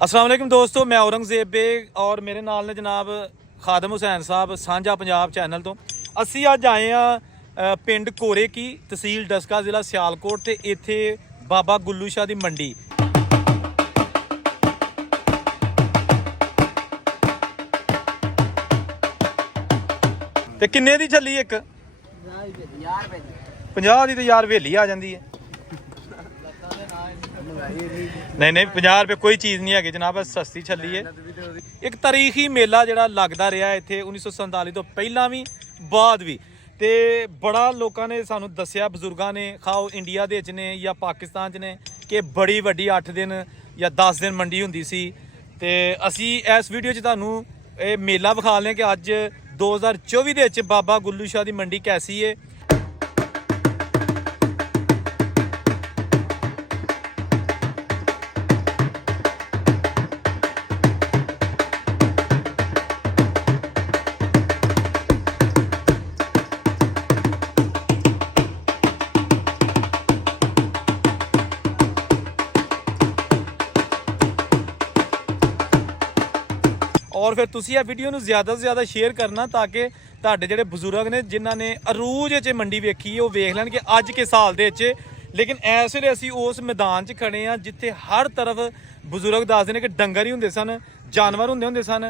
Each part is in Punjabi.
अस्सलाम वालेकुम दोस्तों, मैं औरंगजेब बेग और मेरे नाल ने जनाब खादम हुसैन साहब सांझा पंजाब चैनल तो असी अज आए हैं पिंड कोरे की तहसील डस्का जिला सियालकोट ते इत्थे बाबा गुल्लू शाह दी मंडी। ते किन्ने दी चली एक 50 दी तो यार वेली आ जाती है। नहीं 50 रुपये कोई चीज़ नहीं है जनाब, सस्ती छली है। एक तारीखी मेला जो लगता रहा इत्थे 1947 तो पहला भी बाद भी ते बड़ा लोगों ने सानू दस्या बजुर्गों ने खाओ इंडिया दे ने या पाकिस्तान च ने कि बड़ी वड्डी 8 दिन या 10 दिन मंडी हुंदी सी। ते असी इस वीडियो च तुहानू मेला विखा लें कि अज 2024 दे विच बाबा गुल्लू शाह दी मंडी कैसी है। और फिर तुसी ये वीडियो नूं ज़्यादा से ज़्यादा शेयर करना ताकि तुहाडे जिहड़े बजुर्ग ने जिन्हां ने अरूज च मंडी वेखी है वो वेख लैण कि अज के साल दे विच। लेकिन इस वेले असीं उस मैदान च खड़े हाँ जिथे हर तरफ बजुर्ग दसदे ने कि डंगर ही हुंदे सन, जानवर हुंदे सन।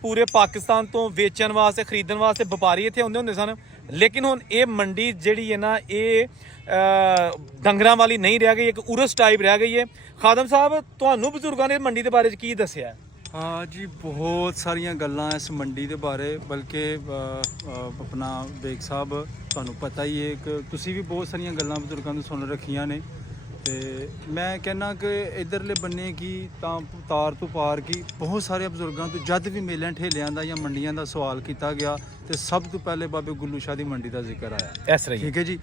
पूरे पाकिस्तान तो वेचण वास्ते खरीदण वास्ते व्यापारी इत्थे आउंदे हुंदे सन। लेकिन हुण ये मंडी जिहड़ी है ना ये डंगरां वाली नहीं रह गई, एक उरस टाइप रह गई है। खादम साहब तुहानू बजुर्गों ने मंडी के बारे की दस्सिया? हाँ जी, बहुत सारिया गल्लां इस मंडी के बारे, बल्कि अपना बेग साहब तुहानू पता ही है कि तुसी भी बहुत सारिया गल्लां बजुर्गों ने सुन रखियां ने। ते मैं कहना कि इधरले बन्ने की तार तो पार की बहुत सारे बजुर्गों तो जद भी मेलियां ठेलियां दा या मंडियां दा सवाल किया गया तो सब तो पहले बाबे गुल्लू शाह दी मंडी का जिक्र आया। ठीक है जी।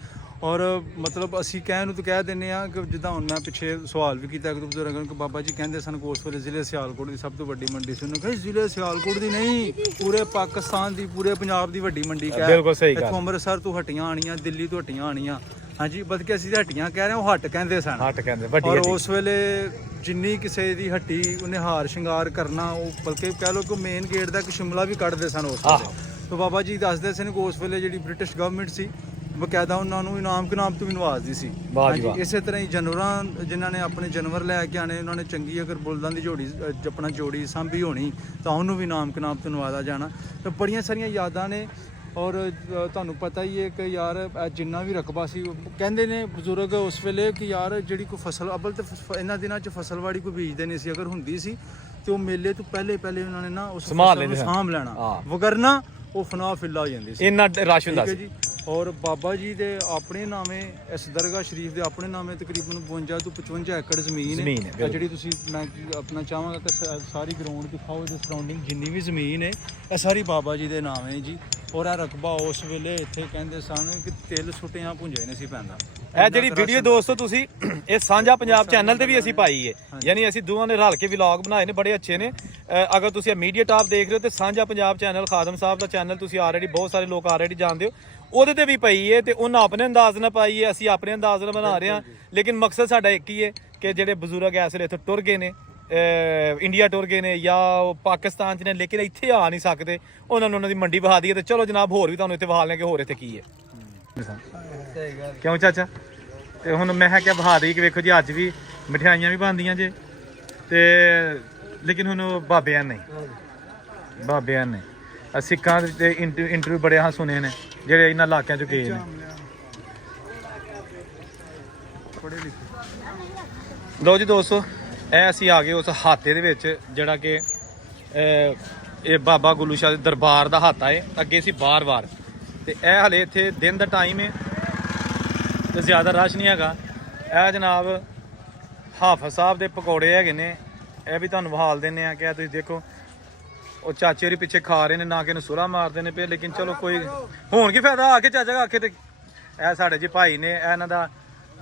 और मतलब असी कहन तो कह दें कि जिदा हूँ मैं पिछे सवाल भी किया बजुर्गों को, बाबा जी कहते सन कि उस वेले जिले सियालकोट की सब तो वड्डी मंडी सी। उन्होंने कहा जिले सियालकोट की नहीं, पूरे पाकिस्तान की पूरे पंजाब की वड्डी मंडी कह, अमृतसर तो हट्टियां आनियां, दिल्ली तो हट्टियां आनियां। हाँ जी, बल्कि असीं हट्टियां कह रहे हैं, हट कहते सन। और उस वेले जिन्नी किसी की हट्टी उन्हें हार श्रृंगार करना, बल्कि कह लो कि मेन गेट का एक शिमला भी कढ़ते सन उस वेले। तो बाबा जी दसदे सन कि उस वेले जी ब्रिटिश गवर्नमेंट सी बकायदा उन्होंने इनाम कनाम तो भी नवाजती सी। इस तरह ही जानवर जिन्होंने अपने जानवर लैके आने, उन्होंने चंगी अगर बुलदां दी जोड़ी अपना जोड़ी सांभी होनी तो उन्होंने भी इनाम कनाम तो नवाजा जाना। तो बड़िया सारिया यादां ने। और तुहानू पता ही है कि यार जिन्ना भी रकबा सी कहंदे ने बजुर्ग उस वेले कि यार जिहड़ी कोई फसल अव्वल तो इन्हां दिनां च फसलवाड़ी कोई बीजदे नहीं सी, अगर हुंदी सी तो वो मेले तो पहले उन्होंने ना उस फसल नूं साਂਭ लेना, वगरना वो फना फिल्ला हो जाती सी, इन्ना रश हुंदा सी। और बाबा जी दे अपने नामे इस दरगाह शरीफ दे अपने नामे तकरीबन 52 तो 55 एकड़ जमीन है जी। तुसी मैं अपना चाहांगा कि सारी ग्राउंड दिखाओ, इहदे सराउंडिंग जिन्नी भी जमीन है यह सारी बाबा जी दे नाम है जी। और यह रकबा उस वेले इत्थे कहंदे सन कि तिल सुटियां भुंजे नहीं सी पैंदा। ਇਹ ਜਿਹੜੀ ਵੀਡੀਓ ਦੋਸਤੋ ਤੁਸੀਂ ਇਹ ਸਾਂਝਾ ਪੰਜਾਬ ਚੈਨਲ ਤੇ ਵੀ ਅਸੀਂ ਪਾਈ ਹੈ, ਯਾਨੀ ਅਸੀਂ ਦੋਵਾਂ ਨੇ ਰਲ ਕੇ ਵਲੌਗ ਬਣਾਏ ਨੇ, ਬੜੇ ਅੱਛੇ ਨੇ। ਅਗਰ ਤੁਸੀਂ ਇਮੀਡੀਏਟ ਆਪ ਦੇਖ ਰਹੇ ਹੋ ਤੇ ਸਾਂਝਾ ਪੰਜਾਬ ਚੈਨਲ ਖਾਦਮ ਸਾਹਿਬ ਦਾ ਚੈਨਲ ਤੁਸੀਂ ਆਲਰੇਡੀ ਬਹੁਤ ਸਾਰੇ ਲੋਕ ਆਲਰੇਡੀ ਜਾਣਦੇ ਹੋ, ਉਹਦੇ ਤੇ ਵੀ ਪਈ ਹੈ। ਤੇ ਉਹਨਾਂ ਆਪਣੇ ਅੰਦਾਜ਼ ਨਾਲ ਪਾਈ ਹੈ, ਅਸੀਂ ਆਪਣੇ ਅੰਦਾਜ਼ ਨਾਲ ਬਣਾ ਰਹੇ ਹਾਂ। ਲੇਕਿਨ ਮਕਸਦ ਸਾਡਾ ਇੱਕ ਹੀ ਹੈ ਕਿ ਜਿਹੜੇ ਬਜ਼ੁਰਗ ਇਸ ਵੇਲੇ ਇੱਥੇ ਟੁਰ ਗਏ ਨੇ, ਇੰਡੀਆ ਟੁਰ ਗਏ ਨੇ ਜਾਂ ਪਾਕਿਸਤਾਨ 'ਚ ਨੇ ਲੇਕਿਨ ਇੱਥੇ ਆ ਨਹੀਂ ਸਕਦੇ, ਉਹਨਾਂ ਨੂੰ ਉਹਨਾਂ ਦੀ ਮੰਡੀ ਵਿਖਾ ਦਈਏ। ਤੇ ਚਲੋ ਜਨਾਬ ਹੋਰ ਵੀ ਤੁਹਾਨੂੰ ਇੱਥੇ ਵਿਖਾ ਲਿਆ ਕਿ ਹੋਰ ਇੱਥੇ ਕੀ ਹੈ। ਕਿਉਂ ਚਾਚਾ? ਤੇ ਹੁਣ ਮੈਂ ਕਿਹਾ ਵਿਖਾ ਦਈਏ ਕਿ ਵੇਖੋ ਜੀ ਅੱਜ ਵੀ ਮਠਿਆਈਆਂ ਵੀ ਬਣਦੀਆਂ ਜੇ ਤੇ ਲੇਕਿਨ ਹੁਣ ਬਾਬਿਆਂ ਨੇ ਸਿੱਖਾਂ ਦੇ ਇੰਟਰਵਿਊ ਬੜੇ ਹਾਂ ਸੁਣੇ ਨੇ ਜਿਹੜੇ ਇਹਨਾਂ ਇਲਾਕਿਆਂ 'ਚ ਗਏ ਨੇ। ਲਓ ਜੀ ਦੋਸਤੋ, ਇਹ ਅਸੀਂ ਆ ਗਏ ਉਸ ਹਾਤੇ ਦੇ ਵਿੱਚ ਜਿਹੜਾ ਕਿ ਇਹ ਬਾਬਾ ਗੁੱਲੂ ਸ਼ਾਹ ਦੇ ਦਰਬਾਰ ਦਾ ਹਾਤਾ ਹੈ। ਅੱਗੇ ਸੀ ਬਾਰ-ਬਾਰ ਤੇ ਇਹ ਹਲੇ ਇੱਥੇ ਦਿਨ ਦਾ ਟਾਈਮ ਹੈ ਤੇ ਜ਼ਿਆਦਾ ਰਸ਼ ਨਹੀਂ ਹੈਗਾ। ਇਹ ਜਨਾਬ ਹਾਫਿਜ਼ ਸਾਹਿਬ ਦੇ ਪਕੌੜੇ ਹੈਗੇ ਨੇ, ਇਹ ਵੀ ਤੁਹਾਨੂੰ ਵਿਖਾਲ ਦਿੰਦੇ ਆ ਕਿ ਤੁਸੀਂ ਦੇਖੋ ਉਹ ਚਾਚੇ ਹੋਰੀ ਪਿੱਛੇ ਖਾ ਰਹੇ ਨੇ, ਨਾ ਕਿ ਇਹਨੂੰ ਸੁਰਾ ਮਾਰਦੇ ਨੇ ਪਏ। ਲੇਕਿਨ ਚਲੋ ਕੋਈ ਹੁਣ ਕੀ ਫਾਇਦਾ ਆ ਕੇ ਚਾਚਾ ਆਖੇ। ਤੇ ਇਹ ਸਾਡੇ ਜੀ ਭਾਈ ਨੇ, ਇਹ ਇਹਨਾਂ ਦਾ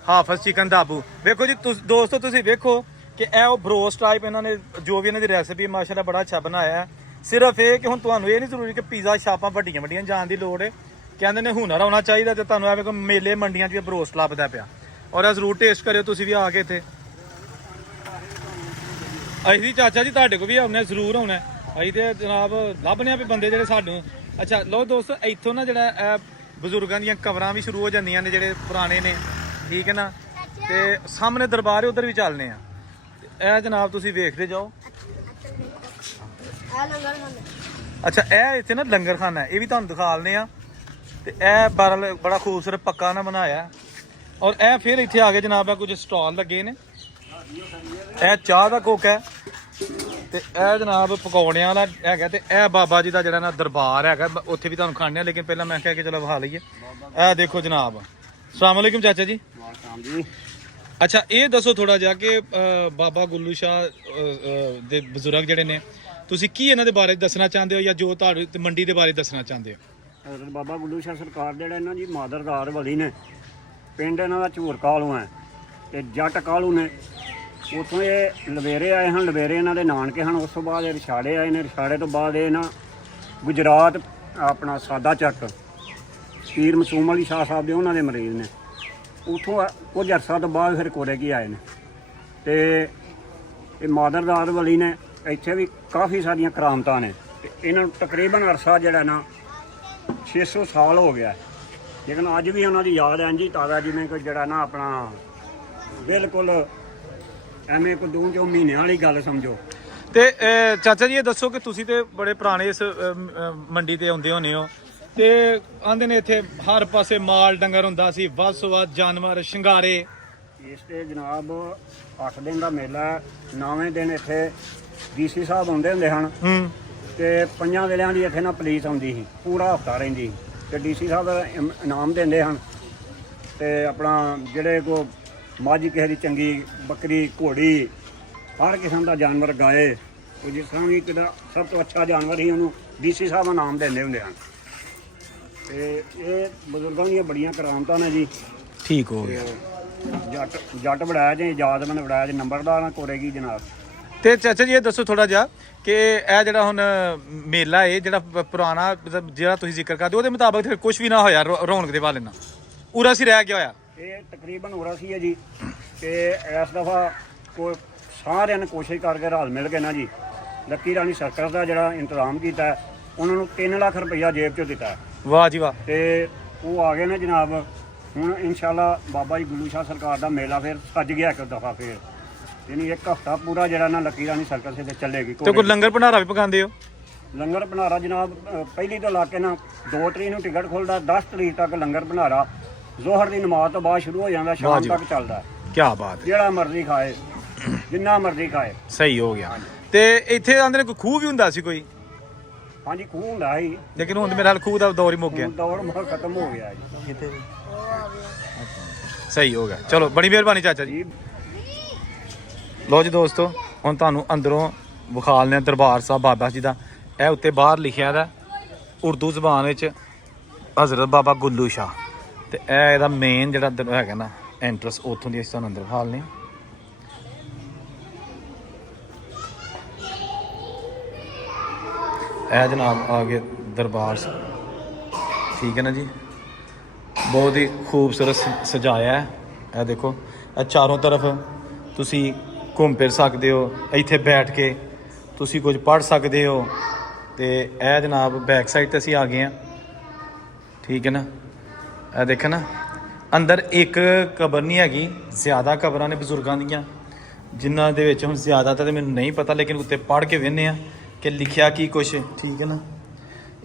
ਹਾਫਿਜ਼ ਚਿਕਨ ਦਾਬੂ। ਵੇਖੋ ਜੀ ਦੋਸਤੋ, ਤੁਸੀਂ ਵੇਖੋ ਕਿ ਇਹ ਉਹ ਬਰੋਸ ਟਾਈਪ ਇਹਨਾਂ ਨੇ ਜੋ ਵੀ ਇਹਨਾਂ ਦੀ ਰੈਸਿਪੀ ਮਾਸ਼ਾਅੱਲਾ ਬੜਾ ਅੱਛਾ ਬਣਾਇਆ ਹੈ। ਸਿਰਫ ਇਹ ਕਿ ਹੁਣ ਤੁਹਾਨੂੰ ਇਹ ਨਹੀਂ ਜ਼ਰੂਰੀ ਕਿ ਪੀਜ਼ਾ ਸ਼ਾਪਾਂ ਵੱਡੀਆਂ ਜਾਣ ਦੀ ਲੋੜ ਹੈ, ਕਹਿੰਦੇ ਨੇ ਹੁਨਰ ਆਉਣਾ ਚਾਹੀਦਾ। ਤੇ ਤੁਹਾਨੂੰ ਐਵੇਂ ਕੋਈ ਮੇਲੇ ਮੰਡੀਆਂ 'ਚ ਬਰੋਸਟ ਲੱਭਦਾ ਪਿਆ। ਔਰ ਇਹ ਜ਼ਰੂਰ ਟੇਸਟ ਕਰਿਓ ਤੁਸੀਂ ਵੀ ਆ ਕੇ ਇੱਥੇ। ਅਸੀਂ ਚਾਚਾ ਜੀ ਤੁਹਾਡੇ ਕੋਲ ਵੀ ਆਉਣੇ ਜ਼ਰੂਰ ਆਉਣਾ। ਅਸੀਂ ਤੇ ਜਨਾਬ ਲੱਭਨੇ ਆ ਵੀ ਬੰਦੇ ਜਿਹੜੇ ਸਾਨੂੰ। ਅੱਛਾ ਲੋ ਦੋਸਤੋ, ਇੱਥੋਂ ਨਾ ਜਿਹੜਾ ਇਹ ਬਜ਼ੁਰਗਾਂ ਦੀਆਂ ਕਬਰਾਂ ਵੀ ਸ਼ੁਰੂ ਹੋ ਜਾਂਦੀਆਂ ਨੇ ਜਿਹੜੇ ਪੁਰਾਣੇ ਨੇ, ਠੀਕ ਹੈ ਨਾ। ਤੇ ਸਾਹਮਣੇ ਦਰਬਾਰ ਹੈ, ਉਧਰ ਵੀ ਚੱਲਨੇ ਆ। ਇਹ ਜਨਾਬ ਤੁਸੀਂ ਵੇਖਦੇ ਜਾਓ। ਅੱਛਾ ਇਹ ਇੱਥੇ ਨਾ ਲੰਗਰ ਖਾਨਾ ਹੈ, ਇਹ ਵੀ ਤੁਹਾਨੂੰ ਦਿਖਾ ਲਨੇ ਆ। ਤੇ ਇਹ ਬੜਾ ਖੂਬਸੂਰਤ ਪੱਕਾ ਨਾ ਬਣਾਇਆ। ਔਰ ਇਹ ਫਿਰ ਇੱਥੇ ਆ ਕੇ ਜਨਾਬ ਕੁਝ ਸਟਾਲ ਲੱਗੇ ਨੇ। ਇਹ ਚਾਹ ਦਾ ਕੋਕ ਹੈ ਤੇ ਇਹ ਜਨਾਬ ਪਕੌੜਿਆਂ ਵਾਲਾ ਹੈਗਾ। ਤੇ ਇਹ ਬਾਬਾ ਜੀ ਦਾ ਜਿਹੜਾ ਨਾ ਦਰਬਾਰ ਹੈਗਾ, ਉੱਥੇ ਵੀ ਤੁਹਾਨੂੰ ਖਾਣੇ ਆ। ਲੇਕਿਨ ਪਹਿਲਾਂ ਮੈਂ ਕਿਹਾ ਕਿ ਚਲੋ ਵਿਖਾ ਲਈਏ। ਇਹ ਦੇਖੋ ਜਨਾਬ। ਅਸਲਾਮ ਵਾਲੇਕੁਮ ਚਾਚਾ ਜੀ। ਅੱਛਾ ਇਹ ਦੱਸੋ ਥੋੜਾ ਜਿਹਾ ਕਿ ਬਾਬਾ ਗੁੱਲੂ ਸ਼ਾਹ ਦੇ ਬਜ਼ੁਰਗ ਜਿਹੜੇ ਨੇ, ਤੁਸੀਂ ਕੀ ਇਹਨਾਂ ਦੇ ਬਾਰੇ ਦੱਸਣਾ ਚਾਹੁੰਦੇ ਹੋ, ਜਾਂ ਜੋ ਤੁਹਾਡੀ ਮੰਡੀ ਦੇ ਬਾਰੇ ਦੱਸਣਾ ਚਾਹੁੰਦੇ ਹੋ? ਬਾਬਾ ਗੁੱਲੂ ਸ਼ਾਹ ਸਰਕਾਰ ਜਿਹੜਾ ਇਹਨਾਂ ਦੀ ਮਾਦਰਦਾਰ ਵਾਲੀ ਨੇ, ਪਿੰਡ ਇਹਨਾਂ ਦਾ ਝੂਰ ਕਾਲੂ ਹੈ ਤੇ ਜੱਟ ਕਾਲੂ ਨੇ। ਉੱਥੋਂ ਇਹ ਲਵੇਰੇ ਆਏ ਹਨ, ਲਵੇਰੇ ਇਹਨਾਂ ਦੇ ਨਾਨਕੇ ਹਨ। ਉਸ ਤੋਂ ਬਾਅਦ ਇਹ ਰਿਛਾੜੇ ਆਏ ਨੇ, ਰਿਛਾੜੇ ਤੋਂ ਬਾਅਦ ਇਹ ਨਾ ਗੁਜਰਾਤ ਆਪਣਾ ਸਾਦਾ ਚੱਕ ਪੀਰ ਮਸੂਮ ਅਲੀ ਸ਼ਾਹ ਸਾਹਿਬ ਦੇ ਉਹਨਾਂ ਦੇ ਮਰੀਜ਼ ਨੇ। ਉੱਥੋਂ ਕੁਝ ਅਰਸਾ ਤੋਂ ਬਾਅਦ ਫਿਰ ਕੋਰੇ ਕੀ ਆਏ ਨੇ। ਤੇ ਇਹ ਮਾਦਰਦਾਰ ਵਾਲੀ ਨੇ ਇੱਥੇ ਵੀ ਕਾਫੀ ਸਾਰੀਆਂ ਕਰਾਮਤਾਂ ਨੇ। ਤੇ ਇਹਨਾਂ ਨੂੰ ਤਕਰੀਬਨ ਅਰਸਾ ਜਿਹੜਾ ਨਾ 600 ਸਾਲ ਹੋ ਗਿਆ। ਲੇਕਿਨ ਅੱਜ ਵੀ ਉਹਨਾਂ ਦੀ ਯਾਦ ਐਂ ਜੀ ਤਾਜ਼ਾ ਜਿਵੇਂ ਕੋਈ ਜਿਹੜਾ ਨਾ ਆਪਣਾ ਬਿਲਕੁਲ ਐਵੇਂ ਕੋ ਦੂੰ ਜੋ ਮਹੀਨਿਆਂ ਵਾਲੀ ਗੱਲ ਸਮਝੋ। ਤੇ ਚਾਚਾ ਜੀ ਇਹ ਦੱਸੋ ਕਿ ਤੁਸੀਂ ਤੇ ਬੜੇ ਪੁਰਾਣੇ ਇਸ ਮੰਡੀ ਤੇ ਆਉਂਦੇ ਹੋਣੇ ਹੋ, ਤੇ ਆਂਦੇ ਨੇ ਇੱਥੇ ਹਰ ਪਾਸੇ ਮਾਲ ਡੰਗਰ ਹੁੰਦਾ ਸੀ, ਵੱਧ ਤੋਂ ਵੱਧ ਜਾਨਵਰ ਸ਼ਿੰਗਾਰੇ। ਇਸ ਤੇ ਜਨਾਬ 8 ਦਿਨ ਦਾ ਮੇਲਾ। 9ਵੇਂ ਦਿਨ ਇੱਥੇ ਡੀਸੀ ਸਾਹਿਬ ਆਉਂਦੇ ਹੁੰਦੇ ਹਨ ਤੇ 5 ਵੇਲਿਆਂ ਦੀ ਇੱਥੇ ਨਾ ਪੁਲਿਸ ਆਉਂਦੀ ਸੀ, ਪੂਰਾ ਹਫਤਾ ਰਹਿੰਦੀ ਸੀ। ਤੇ ਡੀਸੀ ਸਾਹਿਬ ਇਨਾਮ ਦਿੰਦੇ ਹਨ। ਤੇ ਆਪਣਾ ਜਿਹੜੇ ਕੋ ਮੱਝ ਕਿਸੇ ਦੀ ਚੰਗੀ, ਬੱਕਰੀ, ਘੋੜੀ, ਹਰ ਕਿਸਮ ਦਾ ਜਾਨਵਰ, ਗਾਏ, ਉਹ ਜਿਸ ਤਰ੍ਹਾਂ ਵੀ ਕਿਦਾ ਸਭ ਤੋਂ ਅੱਛਾ ਜਾਨਵਰ ਹੀ ਉਹਨੂੰ ਡੀਸੀ ਸਾਹਿਬ ਇਨਾਮ ਦਿੰਦੇ ਹੁੰਦੇ ਹਨ। ਤੇ ਇਹ ਬਜ਼ੁਰਗਾਂ ਦੀਆਂ ਬੜੀਆਂ ਕਰਾਮਤਾਂ ਨੇ ਜੀ। ਠੀਕ ਹੋ ਗਿਆ। ਜੱਟ ਬਣਾਇਆ ਜੇ, ਇਜਾਜ਼ਤਮੰਦ ਬਣਾਇਆ ਜੇ, ਨੰਬਰਦਾਰ ਨਾ ਕੋਰੇਗੀ ਜਨਾਬ। ਤੇ ਚਾਚਾ ਜੀ ਇਹ ਦੱਸੋ ਥੋੜਾ ਜਿਹਾ ਕਿ ਇਹ ਜਿਹੜਾ ਹੁਣ ਮੇਲਾ ਹੈ, ਜਿਹੜਾ ਪੁਰਾਣਾ ਜਿਹੜਾ ਤੁਸੀਂ ਜ਼ਿਕਰ ਕਰਦੇ ਉਹਦੇ ਮੁਤਾਬਕ ਫਿਰ ਕੁਝ ਵੀ ਨਾ ਹੋਇਆ ਰੌਣਕ ਦੇ ਵਾਲੇ ਨਾਲ, ਉਰਾ ਸੀ ਰਹਿ ਗਿਆ ਹੋਇਆ। ਇਹ ਤਕਰੀਬਨ ਉਰਾ ਸੀ ਹੈ ਜੀ। ਤੇ ਇਸ ਦਫਾ ਕੋਈ ਸਾਰਿਆਂ ਨੇ ਕੋਸ਼ਿਸ਼ ਕਰਕੇ ਰਲ ਮਿਲ ਕੇ ਨਾ ਜੀ ਲੱਕੀ ਰਾਣੀ ਸਰਕਸ ਦਾ ਜਿਹੜਾ ਇੰਤਜ਼ਾਮ ਕੀਤਾ, ਉਹਨਾਂ ਨੂੰ 3 ਲੱਖ ਰੁਪਈਆ ਜੇਬ 'ਚੋਂ ਦਿੱਤਾ। ਵਾਹ ਜੀ ਵਾਹ। ਤੇ ਉਹ ਆ ਗਏ ਨੇ ਜਨਾਬ। ਹੁਣ ਇਨਸ਼ਾਅੱਲਾ ਬਾਬਾ ਜੀ ਗੁੱਲੂ ਸ਼ਾਹ ਸਰਕਾਰ ਦਾ ਮੇਲਾ ਫਿਰ ਸੱਜ ਗਿਆ ਇੱਕ ਦਫਾ ਫਿਰ। ਯਾਨੀ ਇੱਕ ਹਫਤਾ ਪੂਰਾ ਜਿਹੜਾ ਨਾ ਲੱਕੀ ਰਾਣੀ ਸਰਕਸ ਤੇ ਚੱਲੇਗੀ। ਤੇ ਕੋਈ ਲੰਗਰ ਭੰਡਾਰਾ ਵੀ ਪਕਾਉਂਦੇ ਹੋ? ਲੰਗਰ ਭੰਡਾਰਾ ਜਨਾਬ ਪਹਿਲੀ ਤੋਂ ਲਾ ਕੇ ਨਾ 2 ਤਰੀਕ ਨੂੰ ਟਿਕਟ ਖੁੱਲਦਾ, 10 ਤਰੀਕ ਤੱਕ ਲੰਗਰ ਭੰਡਾਰਾ ਜ਼ੋਹਰ ਦੀ ਨਮਾਜ਼ ਤੋਂ ਬਾਅਦ ਸ਼ੁਰੂ ਹੋ ਜਾਂਦਾ, ਸ਼ਾਮ ਤੱਕ ਚੱਲਦਾ। ਕੀ ਬਾਤ ਹੈ। ਜਿਹੜਾ ਮਰਜ਼ੀ ਖਾਏ, ਜਿੰਨਾ ਮਰਜ਼ੀ ਖਾਏ। ਸਹੀ ਹੋ ਗਿਆ। ਤੇ ਇੱਥੇ ਆਂਦੇ ਨੇ ਕੋਈ ਖੂਹ ਵੀ ਹੁੰਦਾ ਸੀ ਕੋਈ? ਹਾਂਜੀ ਖੂਹ ਹੁੰਦਾ ਸੀ, ਲੇਕਿਨ ਹੁਣ ਮੇਰੇ ਹਾਲ ਖੂਹ ਦਾ ਦੌਰ ਹੀ ਮੁੱਕ ਗਿਆ। ਦੌਰ ਮੁੱਕ ਖਤਮ ਹੋ ਗਿਆ ਜੀ। ਸਹੀ ਹੋ ਗਿਆ। ਚਲੋ ਬੜੀ ਮਿਹਰਬਾਨੀ ਚਾਚਾ ਜੀ। ਲੋ ਜੀ ਦੋਸਤੋ, ਹੁਣ ਤੁਹਾਨੂੰ ਅੰਦਰੋਂ ਵਿਖਾਲਨੇ ਦਰਬਾਰ ਸਾਹਿਬ ਬਾਬਾ ਜੀ ਦਾ। ਇਹ ਉੱਤੇ ਬਾਹਰ ਲਿਖਿਆ ਦਾ ਉਰਦੂ ਜ਼ਬਾਨ ਵਿੱਚ ਹਜ਼ਰਤ ਬਾਬਾ ਗੁੱਲੂ ਸ਼ਾਹ। ਤੇ ਇਹ ਇਹਦਾ ਮੇਨ ਜਿਹੜਾ ਹੈਗਾ ਨਾ ਐਂਟਰਸ, ਉੱਥੋਂ ਦੀ ਅਸੀਂ ਤੁਹਾਨੂੰ ਅੰਦਰ ਵਿਖਾਲਨੇ। ਇਹ ਜਨਾਬ ਆ ਗਏ ਦਰਬਾਰ ਸਾਹਿਬ, ਠੀਕ ਹੈ ਨਾ ਜੀ। ਬਹੁਤ ਹੀ ਖੂਬਸੂਰਤ ਸਜਾਇਆ ਹੈ। ਇਹ ਦੇਖੋ, ਇਹ ਚਾਰੋਂ ਤਰਫ ਤੁਸੀਂ ਘੁੰਮ ਫਿਰ ਸਕਦੇ ਹੋ, ਇੱਥੇ ਬੈਠ ਕੇ ਤੁਸੀਂ ਕੁਝ ਪੜ੍ਹ ਸਕਦੇ ਹੋ। ਤੇ ਇਹ ਜਨਾਬ ਬੈਕ ਸਾਈਡ ਤੇ ਅਸੀਂ ਆ ਗਏ ਹਾਂ, ਠੀਕ ਹੈ ਨਾ। ਇਹ ਦੇਖੋ ਨਾ, ਅੰਦਰ ਇੱਕ ਕਬਰ ਨਹੀਂ ਹੈਗੀ, ਜ਼ਿਆਦਾ ਕਬਰਾਂ ਨੇ ਬਜ਼ੁਰਗਾਂ ਦੀਆਂ, ਜਿਨ੍ਹਾਂ ਦੇ ਵਿੱਚ ਹੁਣ ਜ਼ਿਆਦਾ ਤਾਂ ਮੈਨੂੰ ਨਹੀਂ ਪਤਾ, ਲੇਕਿਨ ਉੱਤੇ ਪੜ੍ਹ ਕੇ ਵੇਖਦੇ ਆ ਕਿ ਲਿਖਿਆ ਕੀ ਕੁਛ, ਠੀਕ ਹੈ ਨਾ।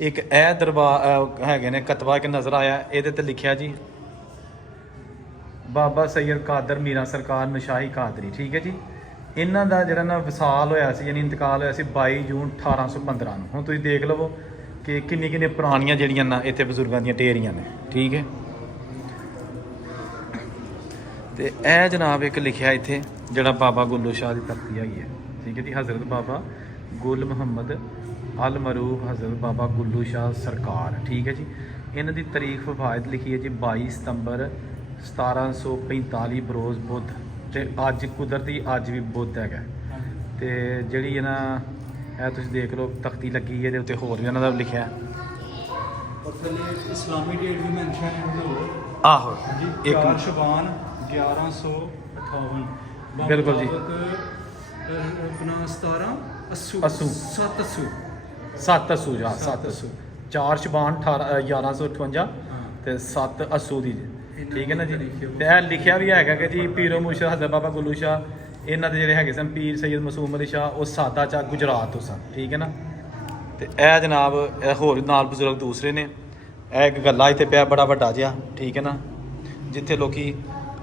ਇੱਕ ਇਹ ਦਰਬਾਰ ਹੈਗੇ ਨੇ ਕਤਬਾ ਇੱਕ ਨਜ਼ਰ ਆਇਆ, ਇਹਦੇ ਤੇ ਲਿਖਿਆ ਜੀ ਬਾਬਾ ਸੈਯਦ ਕਾਦਰ ਮੀਰਾਂ ਸਰਕਾਰ ਮਸ਼ਾਹੀ ਕਾਦਰੀ, ਠੀਕ ਹੈ ਜੀ। ਇਹਨਾਂ ਦਾ ਜਿਹੜਾ ਨਾ ਵਿਸਾਲ ਹੋਇਆ ਸੀ, ਯਾਨੀ ਇੰਤਕਾਲ ਹੋਇਆ ਸੀ 22 ਜੂਨ 1815 ਨੂੰ। ਹੁਣ ਤੁਸੀਂ ਦੇਖ ਲਵੋ ਕਿ ਕਿੰਨੀ ਪੁਰਾਣੀਆਂ ਜਿਹੜੀਆਂ ਨਾ ਇੱਥੇ ਬਜ਼ੁਰਗਾਂ ਦੀਆਂ ਢੇਰੀਆਂ ਨੇ, ਠੀਕ ਹੈ। ਤੇ ਇਹ ਜਨਾਬ ਇੱਕ ਲਿਖਿਆ ਇੱਥੇ ਜਿਹੜਾ ਬਾਬਾ ਗੁੱਲੂ ਸ਼ਾਹ ਦੀ ਧਰਤੀ ਹੈਗੀ ਹੈ, ਠੀਕ ਹੈ ਜੀ। ਹਜ਼ਰਤ ਬਾਬਾ ਗੁਲ ਮੁਹੰਮਦ ਅਲ ਮਰੂਫ ਹਜ਼ਰਤ ਬਾਬਾ ਗੁੱਲੂ ਸ਼ਾਹ ਸਰਕਾਰ, ਠੀਕ ਹੈ ਜੀ। ਇਹਨਾਂ ਦੀ ਤਾਰੀਖ ਵਫਾਤ ਲਿਖੀ ਹੈ ਜੀ 22 ਸਤੰਬਰ 1745 ਬਰੋਜ਼ ਬੁੱਧ। ਤੇ ਅੱਜ ਕੁਦਰਤੀ ਅੱਜ ਵੀ ਬੁੱਧ ਹੈਗਾ। ਤੇ ਜਿਹੜੀ ਇਹਨਾਂ ਇਹ ਤੁਸੀਂ ਦੇਖ ਲਓ ਤਖਤੀ ਲੱਗੀ ਹੈ, ਇਹਦੇ ਉੱਤੇ ਹੋਰ ਵੀ ਉਹਨਾਂ ਦਾ ਲਿਖਿਆ ਇਸਲਾਮੀ ਡੇਟ ਵੀ ਮੈਂਸ਼ਨ ਹੈ। ਆਹੋ, 4 ਸ਼ਬਾਨ 1158। ਬਿਲਕੁਲ ਜੀ। ਆਪਣਾ 17 80 ਅੱਸੂ। 7 80 7 ਅੱਸੂ ਜਾਂ 7 ਅੱਸੂ 4 ਸ਼ਬਾਨ 1158 ਤੇ 7 ਅੱਸੂ ਦੀ ਜੀ। ਠੀਕ ਹੈ ਨਾ ਜੀ। ਤੇ ਇਹ ਲਿਖਿਆ ਵੀ ਹੈਗਾ ਕਿ ਜੀ ਪੀਰੋ ਮੁਰਸ਼ਿਦ ਹਜ਼ਰਤ ਬਾਬਾ ਗੁੱਲੂ ਸ਼ਾਹ ਇਹਨਾਂ ਦੇ ਜਿਹੜੇ ਹੈਗੇ ਸਨ ਪੀਰ ਸੈਯਦ ਮਾਸੂਮ ਅਲੀ ਸ਼ਾਹ ਉਹ ਸਾਦਾ ਚਾ ਗੁਜਰਾਤ ਤੋਂ ਸਨ। ਠੀਕ ਹੈ ਨਾ। ਤੇ ਇਹ ਜਨਾਬ ਇਹ ਹੋਰ ਨਾਲ ਬਜ਼ੁਰਗ ਦੂਸਰੇ ਨੇ। ਇਹ ਇੱਕ ਗੱਲਾ ਇੱਥੇ ਪਿਆ ਬੜਾ ਵੱਡਾ ਜਿਹਾ। ਠੀਕ ਹੈ ਨਾ। ਜਿੱਥੇ ਲੋਕੀ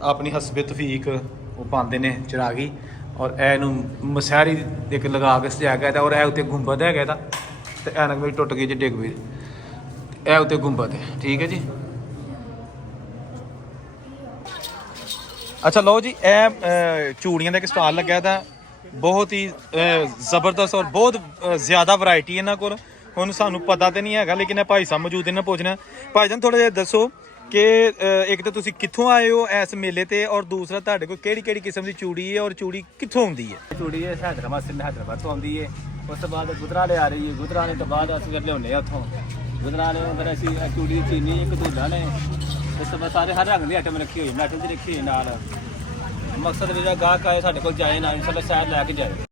ਆਪਣੀ ਹਸਬੇ ਤੌਫੀਕ ਉਹ ਪਾਉਂਦੇ ਨੇ ਚਿਰਾਗੀ ਔਰ ਇਹ ਇਹਨੂੰ ਮਸਹਿਰੀ ਇੱਕ ਲਗਾ ਕੇ ਸਜਾਇਆ ਗਿਆ ਔਰ ਇਹ ਉੱਤੇ ਗੁੰਬਦ ਹੈਗਾ ਇਹਦਾ ਤੇ ਐਨਕ ਵੀ ਟੁੱਟ ਗਈ ਜੀ ਡਿੱਗ ਪਈ। ਇਹ ਉੱਤੇ ਗੁੰਬਦ ਹੈ। ਠੀਕ ਹੈ ਜੀ। ਅੱਛਾ ਲਓ ਜੀ ਇਹ ਚੂੜੀਆਂ ਦਾ ਇੱਕ ਸਟਾਲ ਲੱਗਿਆ ਤਾਂ ਬਹੁਤ ਹੀ ਜ਼ਬਰਦਸਤ ਔਰ ਬਹੁਤ ਜ਼ਿਆਦਾ ਵੈਰਾਈਟੀ ਇਹਨਾਂ ਕੋਲ। ਹੁਣ ਸਾਨੂੰ ਪਤਾ ਤੇ ਨਹੀਂ ਹੈਗਾ ਲੇਕਿਨ ਇਹ ਭਾਈ ਸਾਹਿਬ ਮੌਜੂਦ ਇਹਨਾਂ ਪੁੱਛਣਾ। ਭਾਈ ਜਾਨ ਥੋੜਾ ਜਿਹਾ ਦੱਸੋ ਕਿ ਇੱਕ ਤਾਂ ਤੁਸੀਂ ਕਿੱਥੋਂ ਆਏ ਹੋ ਇਸ ਮੇਲੇ ਤੇ ਔਰ ਦੂਸਰਾ ਤੁਹਾਡੇ ਕੋਲ ਕਿਹੜੀ ਕਿਹੜੀ ਕਿਸਮ ਦੀ ਚੂੜੀ ਹੈ ਔਰ ਚੂੜੀ ਕਿੱਥੋਂ ਆਉਂਦੀ ਹੈ? ਚੂੜੀ ਹੈ ਹੈਦਰਾਬਾਦ ਸੇ ਹੈਦਰਾਬਾਦ ਤੋਂ ਆਉਂਦੀ ਹੈ। ਉਸ ਤੋਂ ਬਾਅਦ ਗੁਜਰਾਲੇ ਆ ਰਹੀ ਹੈ। ਗੁਜਰਾਲੇ ਤੋਂ ਬਾਅਦ ਅਸੀਂ ਫਿਰ ਲਿਆਉਂਦੇ ਆ ਉੱਥੋਂ। ਗੁਜਰਾਲੇ ਫਿਰ ਅਸੀਂ ਚੂੜੀ ਚੀਨੀ ਇੱਕ ਧੂਲਾ ਨੇ। ਉਸ ਤੋਂ ਬਾਅਦ ਸਾਰੇ ਹਰ ਰੰਗ ਦੀ ਆਈਟਮ ਰੱਖੀ ਹੋਈ ਮੈਟਲ ਦੀ ਰੱਖੀ ਹੋਈ ਨਾਲ। ਮਕਸਦ ਮੇਰਾ ਗਾਹਕ ਆਏ ਸਾਡੇ ਕੋਲ ਜਾਏ ਨਾ ਇਨਸ਼ਾਅੱਲਾ ਸ਼ਾਇਦ ਲੈ ਕੇ ਜਾਏ।